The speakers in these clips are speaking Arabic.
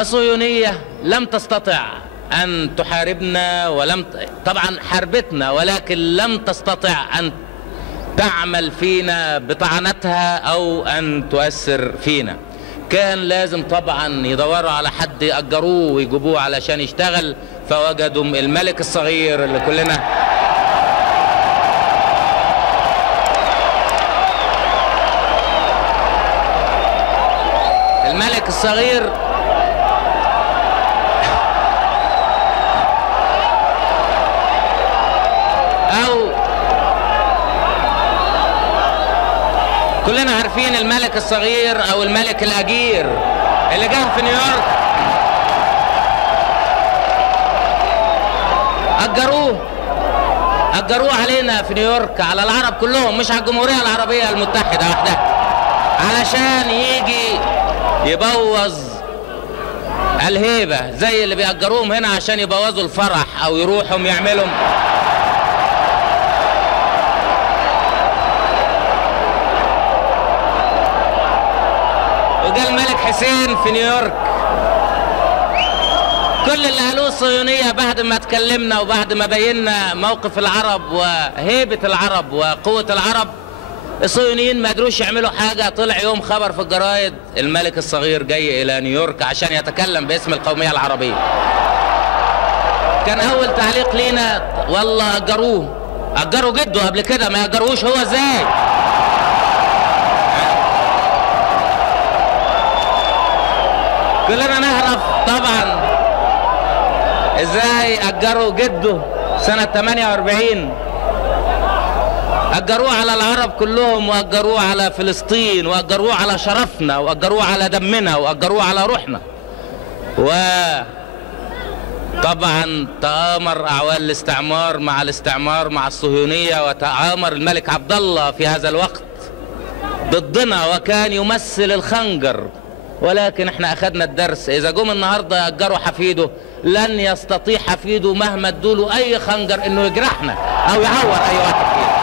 الصهيونية لم تستطع أن تحاربنا طبعا حاربتنا، ولكن لم تستطع أن تعمل فينا بطعنتها أو أن تؤثر فينا. كان لازم طبعا يدوروا على حد يأجروه ويجيبوه علشان يشتغل، فوجدوا الملك الصغير اللي كلنا الملك الصغير أو كلنا عارفين الملك الصغير أو الملك الأجير اللي جه في نيويورك. أجروه علينا في نيويورك، على العرب كلهم، مش على الجمهورية العربية المتحدة وحدها، علشان يجي يبوظ الهيبة زي اللي بيأجروهم هنا عشان يبوظوا الفرح أو يروحوا يعملوا. وجاء الملك حسين في نيويورك. كل اللي قالوه الصهيونية بعد ما اتكلمنا وبعد ما بينا موقف العرب وهيبة العرب وقوة العرب، الصهيونيين ما قدروش يعملوا حاجة. طلع يوم خبر في الجرايد الملك الصغير جاي إلى نيويورك عشان يتكلم باسم القومية العربية. كان أول تعليق لينا والله أجروا جده قبل كده، ما يأجروش هو ازاي؟ كلنا نعرف طبعا ازاي أجروا جده سنة 48. أجروه على العرب كلهم، وأجروه على فلسطين، وأجروه على شرفنا، وأجروه على دمنا، وأجروه على روحنا. وطبعا تآمر أعوان الاستعمار مع الصهيونية، وتآمر الملك عبد الله في هذا الوقت ضدنا، وكان يمثل الخنجر. ولكن احنا أخذنا الدرس، إذا جم النهاردة أجروا حفيده لن يستطيع حفيده مهما ادوله أي خنجر إنه يجرحنا أو يعور أي واحد فينا.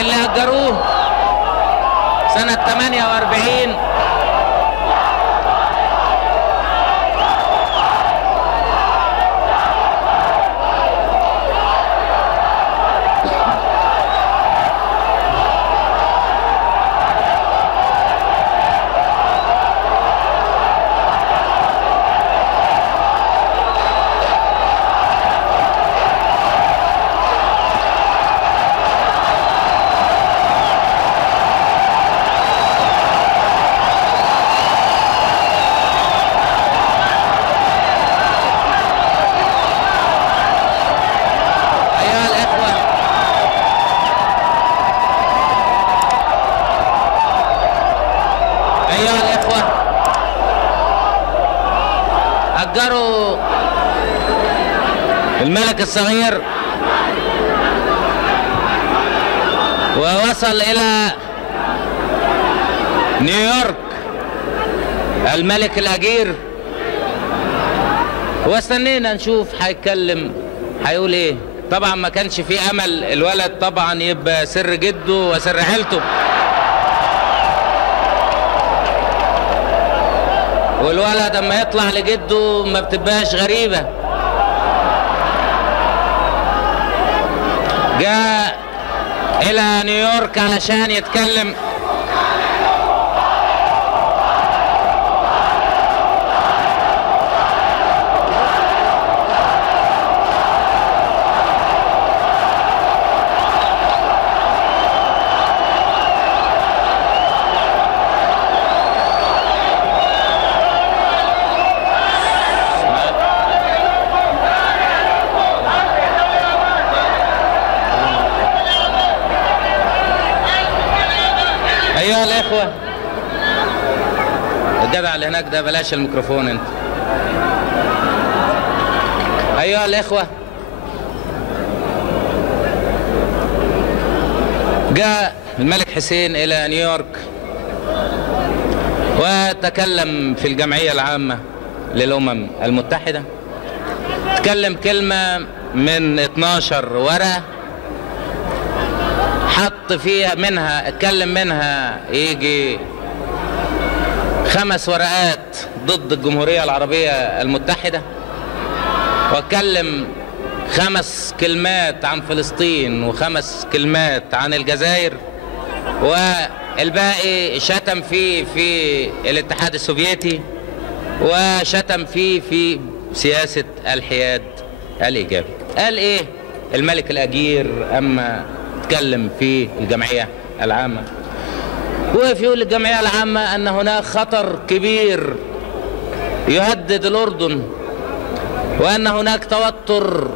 اللي أجروه سنة 48 الملك الصغير ووصل إلى نيويورك الملك الأجير، واستنينا نشوف هيتكلم هيقول ايه. طبعا ما كانش في امل الولد طبعا يبقى سر جده وسر عيلته، والولد اما يطلع لجده ما بتبقاش غريبة. جاء الى نيويورك علشان يتكلم. أيها الإخوة، الجدع اللي هناك ده بلاش الميكروفون انت. أيها الإخوة، جاء الملك حسين إلى نيويورك وتكلم في الجمعية العامة للأمم المتحدة. تكلم كلمة من 12 ورقة حط فيها منها، اتكلم منها يجي 5 ورقات ضد الجمهورية العربية المتحدة، واتكلم 5 كلمات عن فلسطين و5 كلمات عن الجزائر، والباقي شتم فيه في الاتحاد السوفيتي وشتم فيه في سياسة الحياد الإيجابي. قال إيه الملك الأجير أما اتكلم في الجمعية العامة؟ وقف يقول للجمعية العامة أن هناك خطر كبير يهدد الأردن، وأن هناك توتر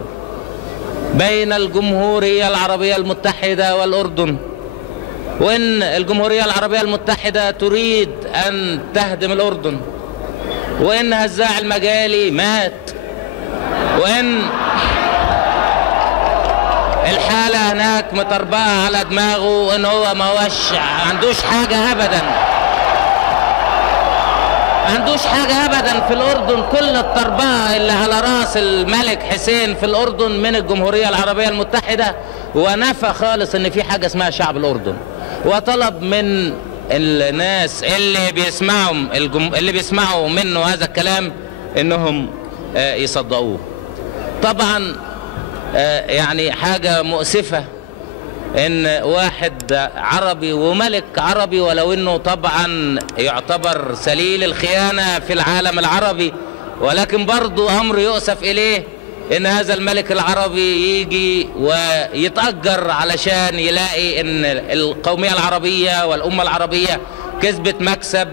بين الجمهورية العربية المتحدة والأردن، وإن الجمهورية العربية المتحدة تريد أن تهدم الأردن، وإن هزاع المجالي مات، وإن الحالة هناك مطربقة على دماغه، وإن هو ما عندوش حاجة أبدا، عندوش حاجة أبدا في الأردن. كل الطربقة اللي على رأس الملك حسين في الأردن من الجمهورية العربية المتحدة، ونفى خالص إن في حاجة اسمها شعب الأردن، وطلب من الناس اللي بيسمعوا منه هذا الكلام إنهم يصدقوه. طبعا يعني حاجة مؤسفة ان واحد عربي وملك عربي، ولو انه طبعا يعتبر سليل الخيانة في العالم العربي، ولكن برضو امر يؤسف اليه ان هذا الملك العربي يجي ويتأجر علشان يلاقي ان القومية العربية والامة العربية كسبت مكسب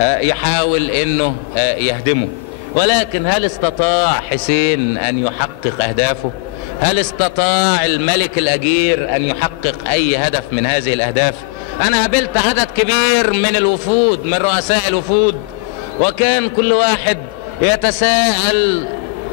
يحاول انه يهدمه. ولكن هل استطاع حسين ان يحقق اهدافه؟ هل استطاع الملك الأجير أن يحقق أي هدف من هذه الأهداف؟ أنا قابلت عدد كبير من الوفود، من رؤساء الوفود، وكان كل واحد يتساءل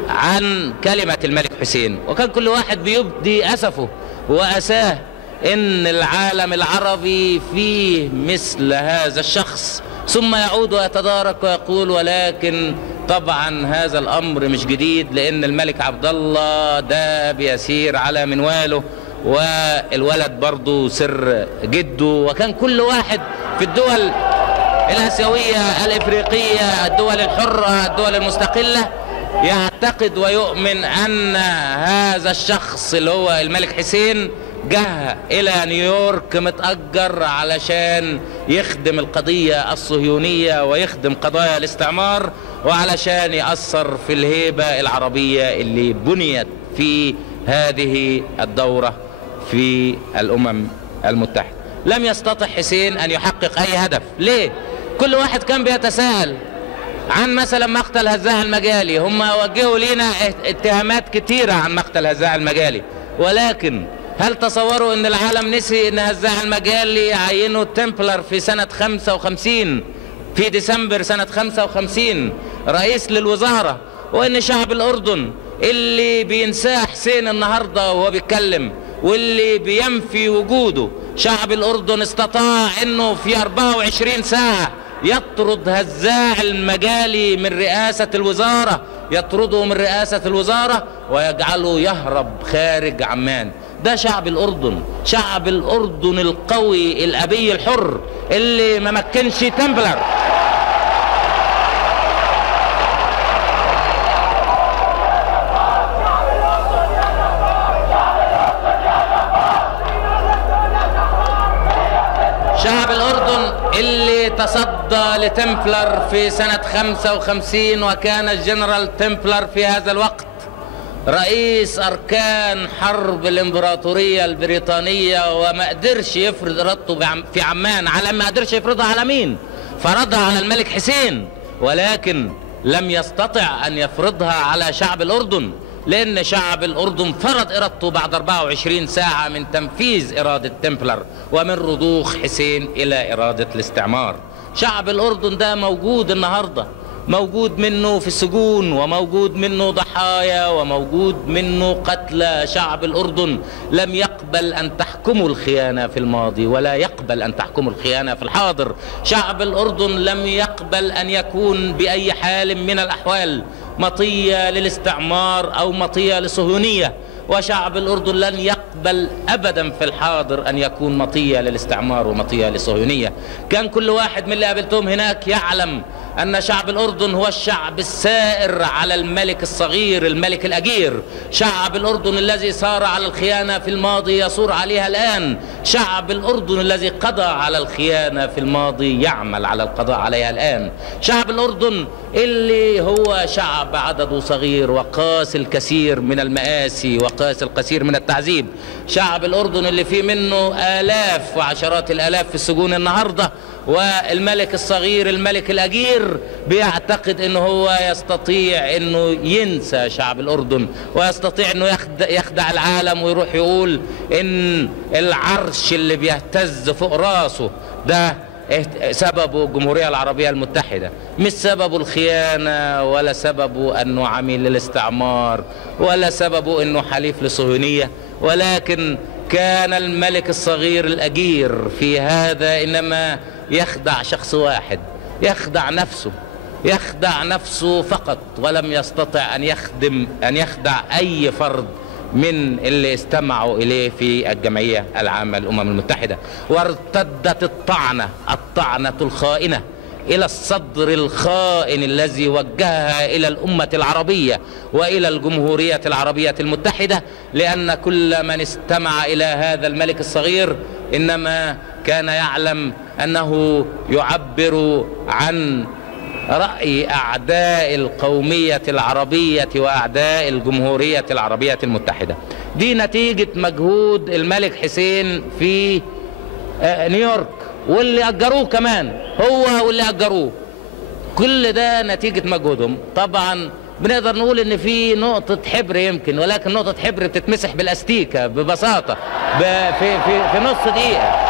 عن كلمة الملك حسين، وكان كل واحد بيبدي أسفه وأساه إن العالم العربي فيه مثل هذا الشخص، ثم يعود ويتدارك ويقول ولكن طبعا هذا الامر مش جديد، لان الملك عبد الله ده بيسير على منواله، والولد برضه سر جده. وكان كل واحد في الدول الاسيويه الافريقيه، الدول الحره، الدول المستقله، يعتقد ويؤمن ان هذا الشخص اللي هو الملك حسين جه الى نيويورك متأجر علشان يخدم القضية الصهيونية ويخدم قضايا الاستعمار، وعلشان يأثر في الهيبة العربية اللي بنيت في هذه الدورة في الأمم المتحدة. لم يستطع حسين أن يحقق أي هدف. ليه؟ كل واحد كان بيتساءل عن مثلا مقتل هزاع المجالي. هم وجهوا لنا اتهامات كتيرة عن مقتل هزاع المجالي، ولكن هل تصوروا ان العالم نسي ان هزاع المجالي عينوا تمبلر في سنة 55 في ديسمبر سنة 55 رئيس للوزارة، وان شعب الاردن اللي بينساه حسين النهاردة وهو بيتكلم واللي بينفي وجوده، شعب الاردن استطاع انه في 24 ساعة يطرد هزاع المجالي من رئاسة الوزارة، يطرده من رئاسة الوزارة ويجعله يهرب خارج عمان. ده شعب الأردن، شعب الأردن القوي الأبي الحر اللي ما مكنش تمبلر. شعب الأردن اللي تصدى لتمبلر في سنة 55، وكان الجنرال تمبلر في هذا الوقت رئيس أركان حرب الإمبراطورية البريطانية، وما قدرش يفرض إرادته في عمان. ما قدرش يفرضها على مين؟ فرضها على الملك حسين، ولكن لم يستطع أن يفرضها على شعب الأردن، لأن شعب الأردن فرض إرادته بعد 24 ساعة من تنفيذ إرادة تمبلر ومن رضوخ حسين إلى إرادة الاستعمار. شعب الأردن ده موجود النهاردة، موجود منه في السجون، وموجود منه ضحايا، وموجود منه قتلى. شعب الأردن لم يقبل أن تحكمه الخيانة في الماضي، ولا يقبل أن تحكمه الخيانة في الحاضر. شعب الأردن لم يقبل أن يكون بأي حال من الأحوال مطية للاستعمار أو مطية للصهيونية، وشعب الأردن لن يقبل أبدا في الحاضر أن يكون مطية للاستعمار ومطية للصهيونية. كان كل واحد من اللي قابلتهم هناك يعلم أن شعب الأردن هو الشعب السائر على الملك الصغير الملك الأجير. شعب الأردن الذي صار على الخيانة في الماضي يصور عليها الآن. شعب الأردن الذي قضى على الخيانة في الماضي يعمل على القضاء عليها الآن. شعب الأردن اللي هو شعب عدده صغير وقاس الكثير من المآسي وقاس الكثير من التعذيب. شعب الأردن اللي فيه منه آلاف وعشرات الآلاف في السجون النهاردة، والملك الصغير الملك الأجير بيعتقد انه هو يستطيع انه ينسى شعب الأردن ويستطيع انه يخدع العالم ويروح يقول ان العرش اللي بيهتز فوق راسه ده سببه الجمهورية العربية المتحدة، مش سببه الخيانة ولا سببه أنه عميل للاستعمار ولا سببه أنه حليف للصهيونية، ولكن كان الملك الصغير الأجير في هذا إنما يخدع شخص واحد، يخدع نفسه فقط، ولم يستطع أن يخدع أي فرد من اللي استمعوا إليه في الجمعية العامة للأمم المتحدة. وارتدت الطعنة الخائنة إلى الصدر الخائن الذي وجهها إلى الأمة العربية وإلى الجمهورية العربية المتحدة، لأن كل من استمع إلى هذا الملك الصغير إنما كان يعلم أنه يعبر عن رأي أعداء القومية العربية وأعداء الجمهورية العربية المتحدة. دي نتيجة مجهود الملك حسين في نيويورك، واللي أجروه كمان هو واللي أجروه، كل ده نتيجة مجهودهم. طبعا بنقدر نقول ان في نقطة حبر يمكن، ولكن نقطة حبر بتتمسح بالاستيكة ببساطة في نص دقيقة.